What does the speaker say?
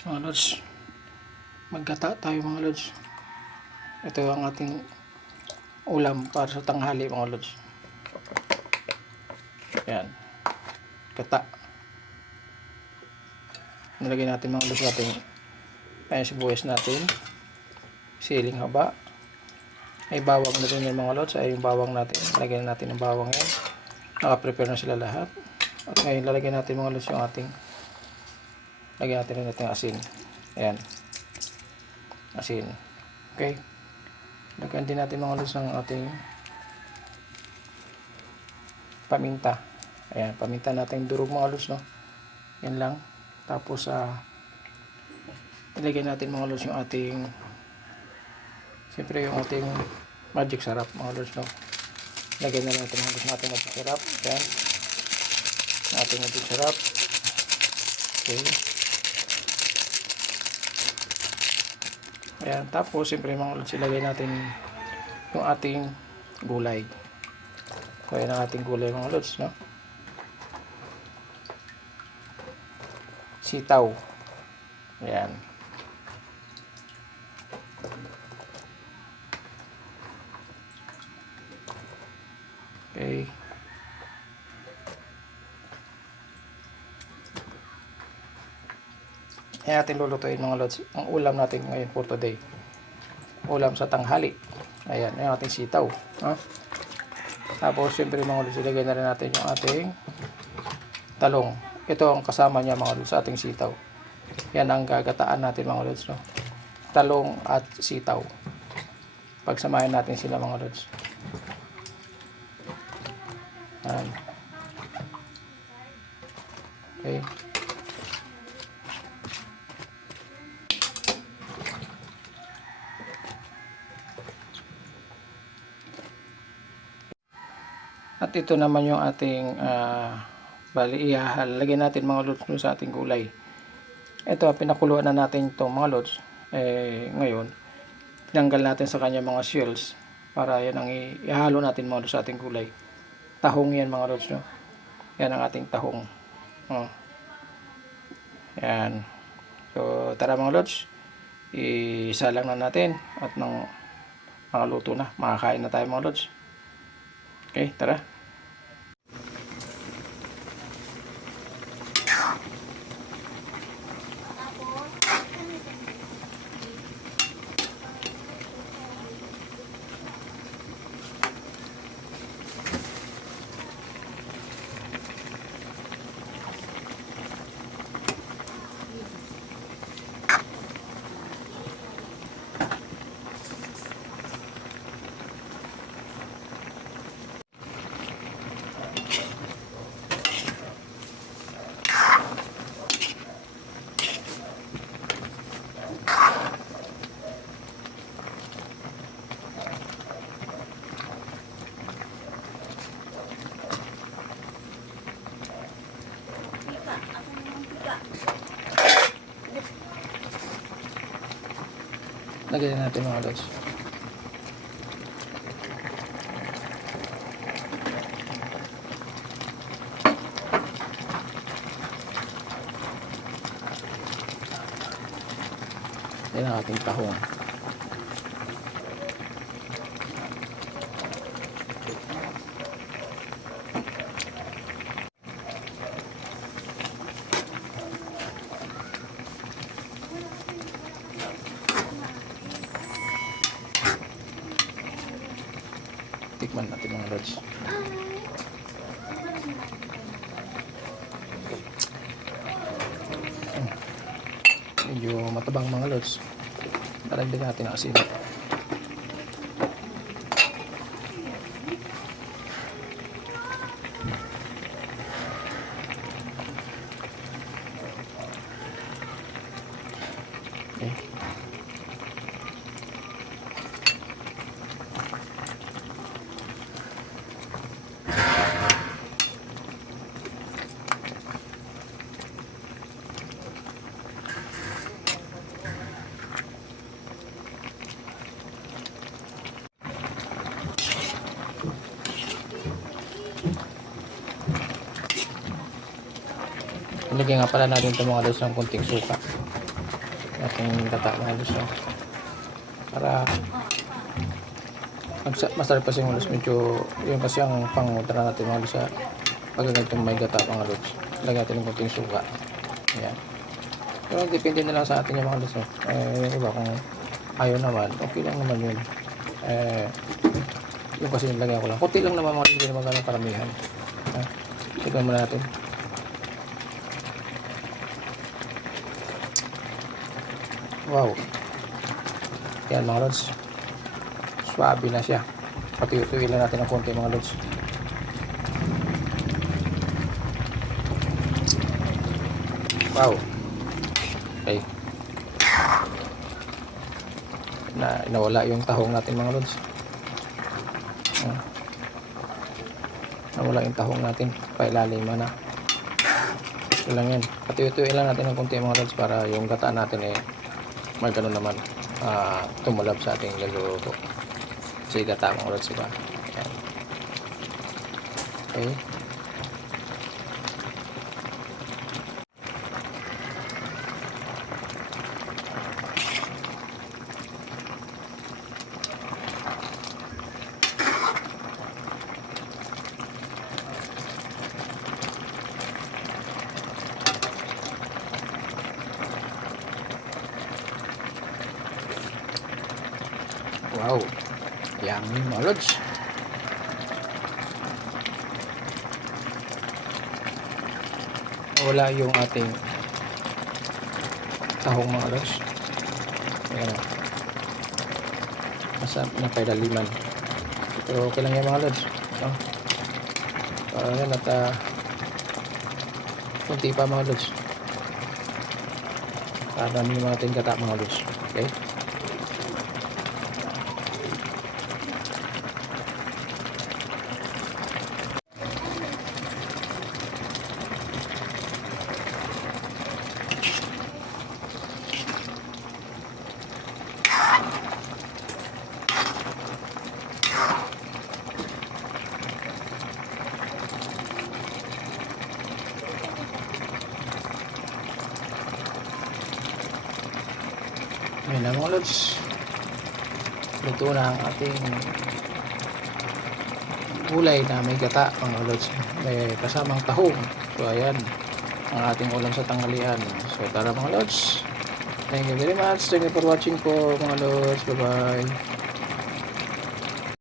Yes mga lods, magkata tayo mga lods. Ito ang ating ulam para sa tanghali mga lods. Yan, kata. Nilagay natin mga lods natin ay sibuyas natin, siling haba, ay bawang na rin yung mga lods. Ay yung bawang natin, lagyan natin ng bawang yan. Naka-prepare na sila lahat. At ngayon lalagyan natin mga lods yung ating, lagyan natin rin natin asin. Ayan, asin. Okay, lagyan din natin mga lods ng ating paminta. Ayan, paminta natin durog mga lods, no? Yan lang. Tapos ilagay natin mga lods yung ating, siyempre yung ating magic sarap mga lods, no? Lagyan na natin mga lods ng ating magic sarap. Ayan, ating magic sarap. Okay. Ayan, tapos siyempre mga lods, ilagay natin yung ating gulay. So ayan ang ating gulay mga lods, no? Sitaw. Ayan. Okay. Ayan natin lulutuin mga lods ang ulam natin ngayon for today. Ulam sa tanghali. Ayan, yung ating sitaw, no? Tapos siyempre mga lods, ilagay na rin natin yung ating talong. Ito ang kasama niya mga lods sa ating sitaw. Yan ang gagataan natin mga lods, no? Talong at sitaw. Pagsamahin natin sila mga lods. Ayan. Okay. At ito naman yung ating bali ihalagay natin mga lods sa ating gulay. Ito, pinakuluan na natin ito mga lods. Ngayon, tinanggal natin sa kanya mga shells para yan ang ihalo natin mga lods sa ating gulay. Tahong yan mga lods, no? Yan ang ating tahong. Yan. So, tara mga lods, isalang na natin at nang makaluto na. Makakain na tayo mga lods. Okay, tara. Lagyan natin mga lods. Yan ang ating tahong. Tikman natin mga lods. Medyo matabang mga lods. Talagyan natin ang asin. Okay. Ilagay nga pala natin itong mga lods ng kunting suka. ating gata mga lods, no? Para masarap kasi mga lods, medyo yun kasi ang panguntra natin mga lods sa pag ganitong may gata mga lods. Lagyan natin ng konting suka. Ayan. Pero depende na lang sa atin yung mga lods, no? Yung iba kung ayaw naman, okay lang naman yun. Yung kasi nilagyan ko lang. Kunti lang naman mga lods, hindi naman ganun karamihan. Tignan muna natin. Wow. Yan mga lods. Swabe na siya. Pati-tuwi lang natin ng konti mga lods. Wow. Okay. Nawala yung tahong natin mga lods. Nawala yung tahong natin. Pailalim na. Ito lang yun. Pati-tuwi lang natin ng konti mga lods para yung gata natin may ganun naman tumulab sa ating luluto. Kasi gata mga lods, diba? Ayan. Okay. Wow. Yummy mga lods. Wala yung ating tahong mga lods. Ayan. Masarap na pailaliman. Pero okay lang yan mga lods. No? Ayan at kunti pa mga lods. Para namin yung ating gata mga lods. Okay. Ayan na mga lods. Luto na ang ating gulay na may gata mga lods. May kasamang tahong. So ayan ang ating ulam sa tanghalian. So tara mga lods. Thank you very much. Thank you for watching po mga lods. Bye bye.